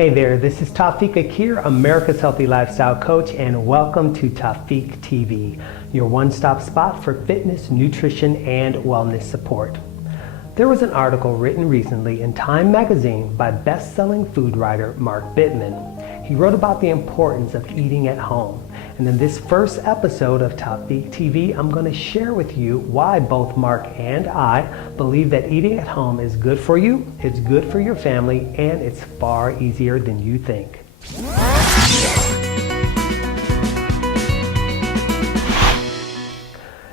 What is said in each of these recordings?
Hey there, this is Tafiq here, America's Healthy Lifestyle Coach, and welcome to Tafiq TV, your one-stop spot for fitness, nutrition, and wellness support. There was an article written recently in Time magazine by best-selling food writer Mark Bittman. He wrote about the importance of eating at home. And in this first episode of Tafiq TV, I'm going to share with you why both Mark and I believe that eating at home is good for you, it's good for your family, and it's far easier than you think.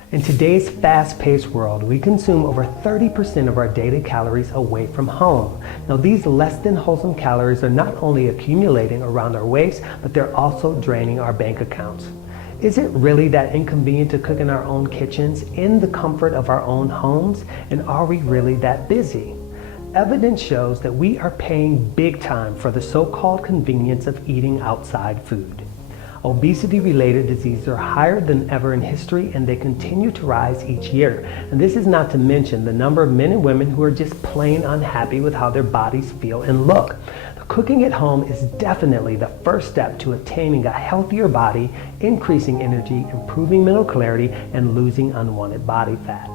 In today's fast-paced world, we consume over 30% of our daily calories away from home. Now, these less than wholesome calories are not only accumulating around our waist, but they're also draining our bank accounts. Is it really that inconvenient to cook in our own kitchens, in the comfort of our own homes? And are we really that busy? Evidence shows that we are paying big time for the so-called convenience of eating outside food. Obesity-related diseases are higher than ever in history, and they continue to rise each year. And this is not to mention the number of men and women who are just plain unhappy with how their bodies feel and look. Cooking at home is definitely the first step to attaining a healthier body, increasing energy, improving mental clarity, and losing unwanted body fat.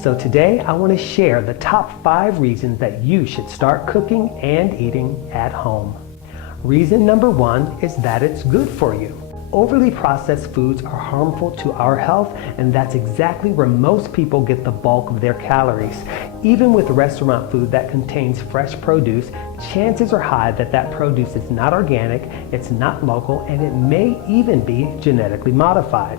So today, I want to share the top 5 reasons that you should start cooking and eating at home. Reason number 1 is that it's good for you. Overly processed foods are harmful to our health, and that's exactly where most people get the bulk of their calories. Even with restaurant food that contains fresh produce, chances are high that that produce is not organic, it's not local, and it may even be genetically modified.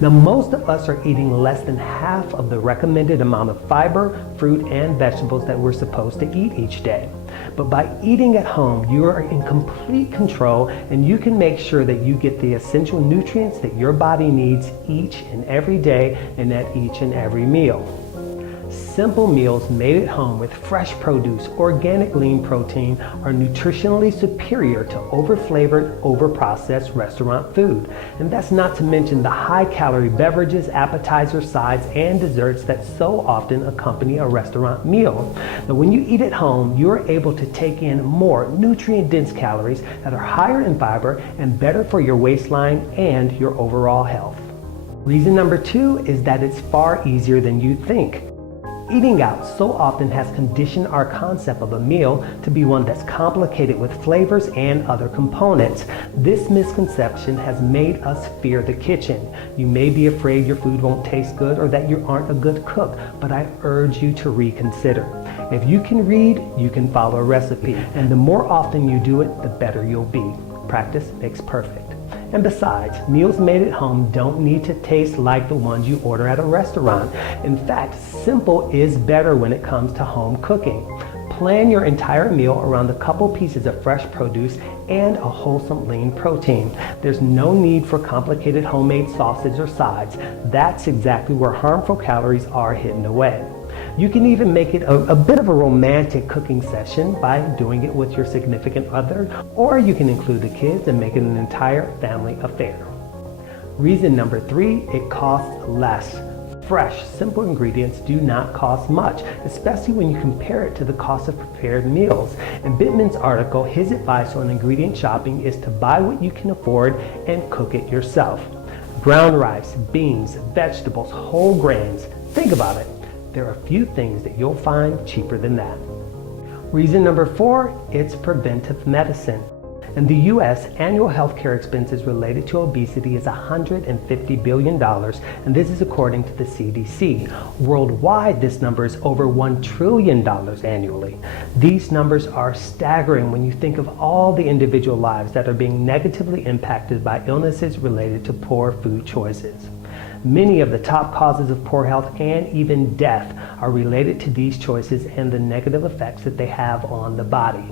Now, most of us are eating less than half of the recommended amount of fiber, fruit, and vegetables that we're supposed to eat each day. But by eating at home, you are in complete control, and you can make sure that you get the essential nutrients that your body needs each and every day and at each and every meal. Simple meals made at home with fresh produce, organic lean protein are nutritionally superior to over-flavored, over-processed restaurant food. And that's not to mention the high-calorie beverages, appetizers, sides, and desserts that so often accompany a restaurant meal. Now, when you eat at home, you are able to take in more nutrient-dense calories that are higher in fiber and better for your waistline and your overall health. Reason number 2 is that it's far easier than you think. Eating out so often has conditioned our concept of a meal to be one that's complicated with flavors and other components. This misconception has made us fear the kitchen. You may be afraid your food won't taste good or that you aren't a good cook, but I urge you to reconsider. If you can read, you can follow a recipe, and the more often you do it, the better you'll be. Practice makes perfect. And besides, meals made at home don't need to taste like the ones you order at a restaurant. In fact, simple is better when it comes to home cooking. Plan your entire meal around a couple pieces of fresh produce and a wholesome lean protein. There's no need for complicated homemade sauces or sides. That's exactly where harmful calories are hidden away. You can even make it a bit of a romantic cooking session by doing it with your significant other, or you can include the kids and make it an entire family affair. Reason number 3, it costs less. Fresh, simple ingredients do not cost much, especially when you compare it to the cost of prepared meals. In Bittman's article, his advice on ingredient shopping is to buy what you can afford and cook it yourself. Brown rice, beans, vegetables, whole grains. Think about it. There are few things that you'll find cheaper than that. Reason number 4, it's preventive medicine. In the U.S., annual healthcare expenses related to obesity is $150 billion, and this is according to the CDC. Worldwide, this number is over $1 trillion annually. These numbers are staggering when you think of all the individual lives that are being negatively impacted by illnesses related to poor food choices. Many of the top causes of poor health and even death are related to these choices and the negative effects that they have on the body.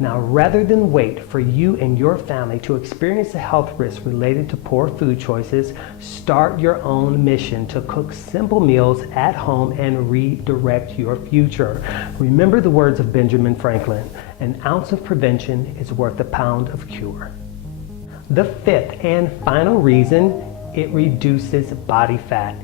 Now, rather than wait for you and your family to experience the health risks related to poor food choices, start your own mission to cook simple meals at home and redirect your future. Remember the words of Benjamin Franklin, an ounce of prevention is worth a pound of cure. The 5th and final reason, it reduces body fat.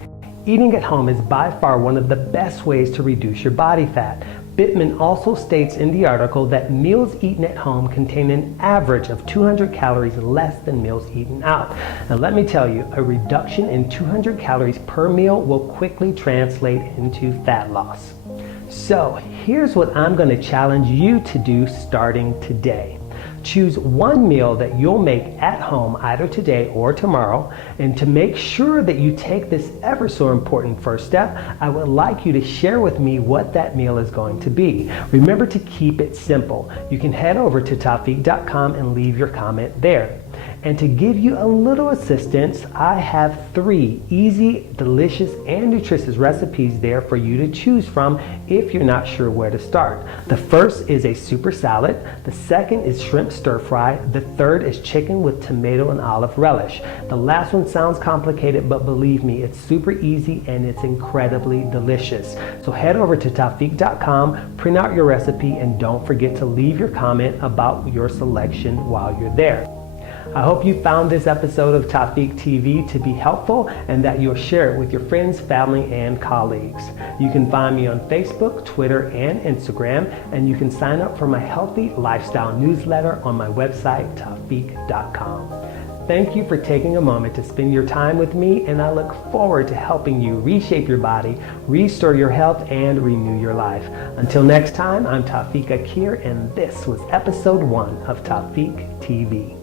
Eating at home is by far one of the best ways to reduce your body fat. Bittman also states in the article that meals eaten at home contain an average of 200 calories less than meals eaten out. Now let me tell you, a reduction in 200 calories per meal will quickly translate into fat loss. So here's what I'm going to challenge you to do starting today. Choose one meal that you'll make at home either today or tomorrow, and to make sure that you take this ever so important first step, I would like you to share with me what that meal is going to be. Remember to keep it simple. You can head over to Tafiq.com and leave your comment there. And to give you a little assistance, I have 3 easy, delicious, and nutritious recipes there for you to choose from if you're not sure where to start. The first is a super salad. The second is shrimp stir fry. The third is chicken with tomato and olive relish. The last one sounds complicated, but believe me, it's super easy and it's incredibly delicious. So head over to Tafiq.com, print out your recipe, and don't forget to leave your comment about your selection while you're there. I hope you found this episode of Tafiq TV to be helpful and that you'll share it with your friends, family, and colleagues. You can find me on Facebook, Twitter, and Instagram, and you can sign up for my healthy lifestyle newsletter on my website, Tafiq.com. Thank you for taking a moment to spend your time with me, and I look forward to helping you reshape your body, restore your health, and renew your life. Until next time, I'm Tafiq Akir, and this was episode 1 of Tafiq TV.